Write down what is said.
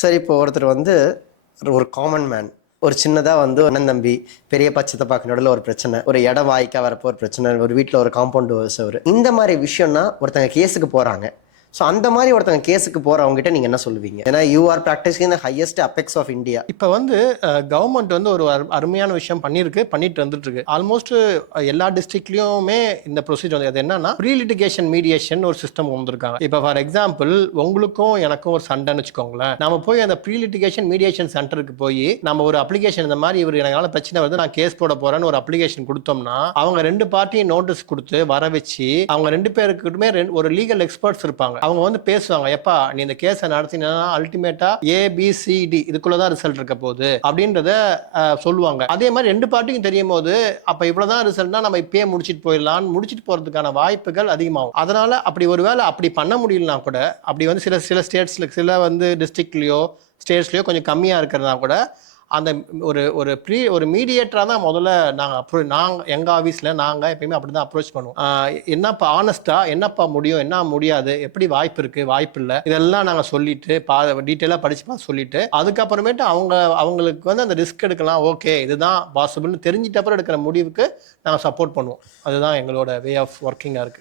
சரி, இப்போ ஒருத்தர் வந்து ஒரு காமன் மேன், ஒரு சின்னதா வந்து அண்ணன் தம்பி, பெரியப்பா சித்தப்பாக்கு நடுவுல ஒரு பிரச்சனை, ஒரு இடம் வாய்க்கா வரப்போ ஒரு பிரச்சனை, ஒரு வீட்ல ஒரு காம்பவுண்ட் செவுரு, இந்த மாதிரி விஷயம்னா ஒருத்தங்க கேஸுக்கு போறாங்க. ஸோ அந்த மாதிரி ஒருத்தங்க கேஸுக்கு போறவங்க கிட்ட நீங்க என்ன சொல்லுவீங்க? ஏன்னா you are practising the highest apex of India. இப்போ வந்து கவர்மெண்ட் வந்து ஒரு அருமையான விஷயம் பண்ணிட்டு வந்துட்டு இருக்கு. ஆல்மோஸ்ட் எல்லா டிஸ்ட்ரிக்ட்லயுமே இந்த ப்ரொசீஜர் வந்து அது என்னன்னா ப்ரீ லிட்டிகேஷன் மீடியேஷன் ஒரு சிஸ்டம் வந்திருக்காங்க. இப்போ ஃபார் எக்ஸாம்பிள் உங்களுக்கும் எனக்கும் ஒரு சண்டைன்னு வச்சுக்கோங்களேன், நம்ம போய் அந்த ப்ரீ லிட்டிகேஷன் மீடியேஷன் சென்டருக்கு போய் நம்ம ஒரு அப்ளிகேஷன் இந்த மாதிரி இவர் என்னால பிரச்சனை வருது நான் கேஸ் போட போறேன்னு ஒரு அப்ளிகேஷன் கொடுத்தோம்னா அவங்க ரெண்டு பார்ட்டியும் நோட்டீஸ் கொடுத்து வர வச்சு அவங்க ரெண்டு பேருக்குமே ஒரு லீகல் எக்ஸ்பர்ட்ஸ் இருப்பாங்க. அவங்க வந்து பேசுவாங்க, எப்பா நீ இந்த கேஸை நடத்தினா அல்டிமேட்டா ஏபிசிடி இதுக்குள்ளதான் ரிசல்ட் இருக்க போகுது அப்படின்றத சொல்லுவாங்க. அதே மாதிரி ரெண்டு பார்ட்டிக்கும் தெரியும் போது அப்ப இவ்வளவுதான் ரிசல்ட்னா நம்ம இப்பயே முடிச்சிட்டு போயிடலாம், முடிச்சிட்டு போறதுக்கான வாய்ப்புகள் அதிகமாகும். அதனால அப்படி ஒருவேளை அப்படி பண்ண முடியலனா கூட அப்படி வந்து சில ஸ்டேட்ஸ்ல சில வந்து டிஸ்ட்ரிக்ட்லயோ ஸ்டேட்ஸ்லயோ கொஞ்சம் கம்மியா இருக்கிறதா கூட அந்த ஒரு மீடியேட்டரா தான் முதல்ல நாங்க எங்க ஆபீஸ்ல நாங்க எப்பயுமே அப்படிதான் அப்ரோச் பண்ணுவோம். என்னப்பா ஆனஸ்டா என்னப்பா முடியும் என்ன முடியாது எப்படி வாய்ப்பு இருக்கு வாய்ப்பு இல்லை இதெல்லாம் நாங்க சொல்லிட்டு டீட்டெயிலா படிச்சு சொல்லிட்டு அதுக்கப்புறமேட்டு அவங்களுக்கு வந்து அந்த ரிஸ்க் எடுக்கலாம், ஓகே இதுதான் பாசிபிள்னு தெரிஞ்சிட்ட அப்புறம் எடுக்கிற முடிவுக்கு நாங்க சப்போர்ட் பண்ணுவோம். அதுதான் எங்களோட வே ஆஃப் ஒர்க்கிங்கா இருக்கு.